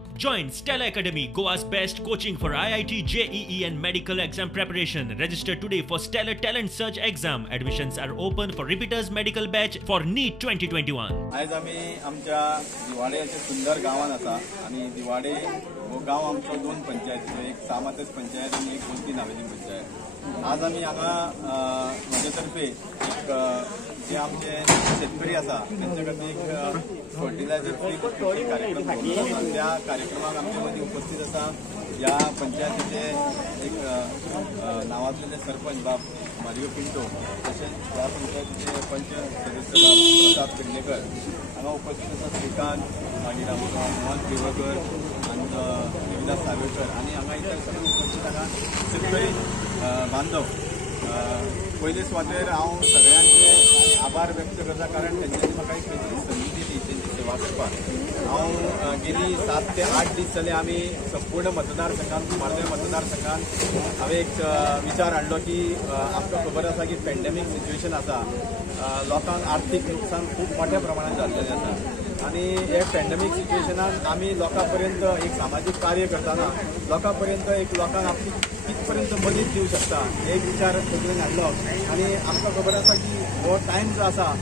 Join Stella Academy, Goa's best coaching for IIT, JEE and medical exam preparation. Register today for Stellar Talent Search exam. Admissions are open for repeaters medical batch for NEET 2021. आज आम्ही आमच्या दिवाडे अशा सुंदर गावान आसा आणि दिवाडे हो गाव आमचो दोन पंचायत, एक सामातेच पंचायत आणि एक गोंती नावेली पंचायत. आज आम्ही हांगा म्हज्या तर्फे एक जे आमचे शेतकरी आसा त्यांच्या खातीर एक फर्टिलायझर फ्री कार्यक्रम दवरलो आसा. त्या कार्यक्रमाक आमचे मदीं उपस्थित आसा या पंचायतीचे एक नावांतले सरपंच बाब मारियो पिंटो, तशेंच ह्या पंचायतीचे पंच सदस्य प्रताप पेडणेकर, हांगा उपस्थित आसा श्रीकांत, मागीर आमकां मोहन पिवळकर आनी देविदास सावयकर आणि हांगा इतर सगळे उपस्थित हांगा शेतकरी बांधव. पयले सुवातेर हांव सगळ्यांचे आभार व्यक्त करता, कारण त्यांच्यानी म्हाका एक वेगळी संधी दिली त्यांची सेवा करपाक. हांव गेली 7 ते 8 दीस जाले आमी संपूर्ण मतदारसंघात, कुमारदेव मतदारसंघात हांवें एक विचार हाडलो की आमकां खबर आसा की पॅन्डेमीक सिच्युएशन आसा, लोकांक आर्थीक नुकसान खूब मोठ्या प्रमाणात जाल्लेलें आसा आणि हे पॅन्डेमीक सिच्युएशनान आमी लोकांपर्यंत एक सामाजीक कार्य करताना लोकांपर्यंत एक लोकांक आपली कितपर्यंत मदत दिवंक शकता हे एक विचार सगळ्यांनी हाडलो. आणि आमकां खबर आसा की हो टायम जो आसा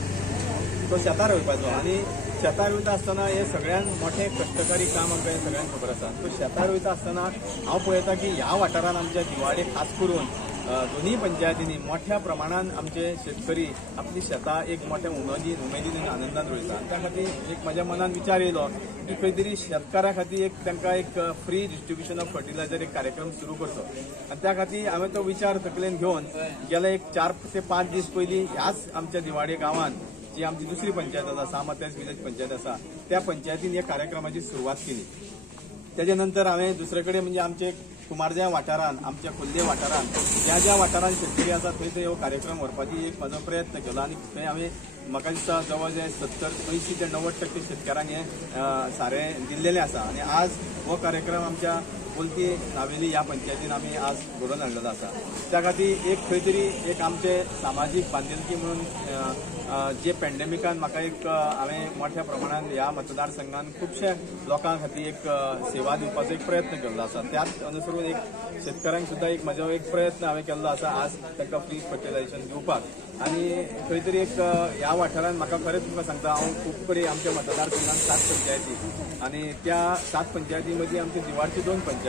तो शेतार वयपाचो आणि शेतार वयता आसतना हे सगळ्यात मोठे कष्टकारी काम आमकां हे सगळ्यांक खबर आसा. तो शेतार वयता आसतना हांव पळयता की ह्या वाठारान आमच्या दिवाडे खास करून दोन्ही पंचायतींनी मोठ्या प्रमाणात आमचे शेतकरी आपली शेतां एक मोठ्या उमेदीन आणि आनंदान रोयता. त्या खातीर एक म्हज्या मनात विचार येयलो की खंय तरी शेतकारा खातीर एक तांकां एक फ्री डिस्ट्रिब्युशन ऑफ फर्टिलायझर एक कार्यक्रम सुरू करचो. आणि त्या खातीर हांवें तो विचार तकलेन घेवन गेल्या एक 4 ते 5 दीस पयलीं ह्याच आमच्या दिवाडे गांवांत जी आमची दुसरी पंचायत आसा, सामातेस विलेज पंचायत आसा, त्या पंचायतीन ह्या कार्यक्रमाची सुरवात केली. त्याच्या नंतर हांवें दुसरे कडेन म्हणजे आमचे कुमारदेव वाठारान, आमच्या खोल्ले वाठारान ज्या वाठारान शेतकरी आसा थंय थंय हो कार्यक्रम व्हरपाची एक म्हाजो प्रयत्न केलो आणि थंय हांवें म्हाका दिसता जवळ जे 70-80 ते 90% शेतकारांक हे सारें दिल्लेलें आसा. आणि आज हो कार्यक्रम आमच्या गोंती नावेली ह्या पंचायतीन आमी आज घडोवन हाडलेलो आसा. त्या खातीर एक खंय तरी एक आमचे सामाजीक बांधिलकी म्हणून जे पॅन्डेमिकान म्हाका एक हांवें मोठ्या प्रमाणात ह्या मतदारसंघान खुबशे लोकां खातीर एक सेवा दिवपाचो एक प्रयत्न केल्लो आसा. त्याच अनुसरून एक शेतकऱ्यांक सुद्धा एक म्हजो एक प्रयत्न हांवें केल्लो आसा आज तांकां फ्री फर्टिलायझेशन दिवपाक. आणि खंय तरी एक ह्या वाठारान म्हाका खरेंच तुमकां सांगता, हांव खूब कडेन आमच्या मतदारसंघात 7 पंचायती आणि त्या 7 पंचायती मदीं आमच्या दिवाडची 2 पंचायती.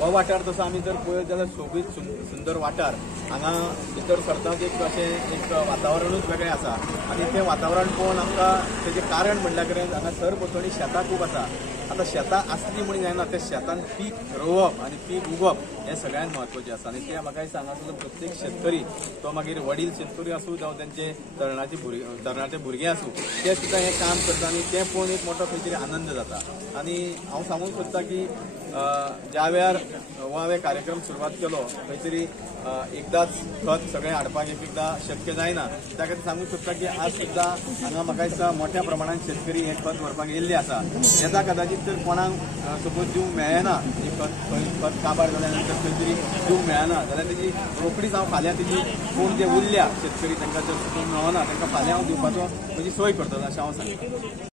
हो वाठार तसो आमी जर पळयत जाल्यार सोबीत सुंदर वाठार. हांगा भितर सरताच एक अशें एक वातावरणूच वेगळें आसा आणि तें वातावरण पळोवन आमकां तेजें कारण म्हणल्यार हांगा सरभोंवतणी शेतां खूब आसा. आता शेतां आसली म्हणून जायना, त्या शेतान पीक रोवप आणि पीक उगवप हे सगळ्यात महत्वाचें आसा. आणि ते म्हाका सांगात प्रत्येक शेतकरी, तो मागीर वडील शेतकरी आसूं जावं त्यांचे तरणाचे भुरगे आसूं, ते सुद्दां हें काम करता आणि ते पळोवन एक मोठो खंय तरी आनंद जाता. आणि हांव सांगूंक सोदतां की ज्या वेळार हो हांवें कार्यक्रम सुरवात केलो खंय तरी एकदाच खत सगळें हाडपाक एकदां शक्य जायना. त्या खातीर सांगूंक सोदता की आज सुद्दां हांगा म्हाका दिसता मोठ्या प्रमाणात शेतकरी हे खत व्हरपाक येयल्ले आसा. येता कदाचित तर कोणाक सपोज दिवंक मेळना, खत काबार जाल्या नंतर खंय तरी दिवंक मेळना जाल्यार तेजी रोखडीच हांव फाल्यां तेजी कोण ते उरल्या शेतकरी तांकां जर सुद्दां मेळना तांकां फाल्यां हांव दिवपाचो म्हजी सोय करतलो अशें हांव सांगता.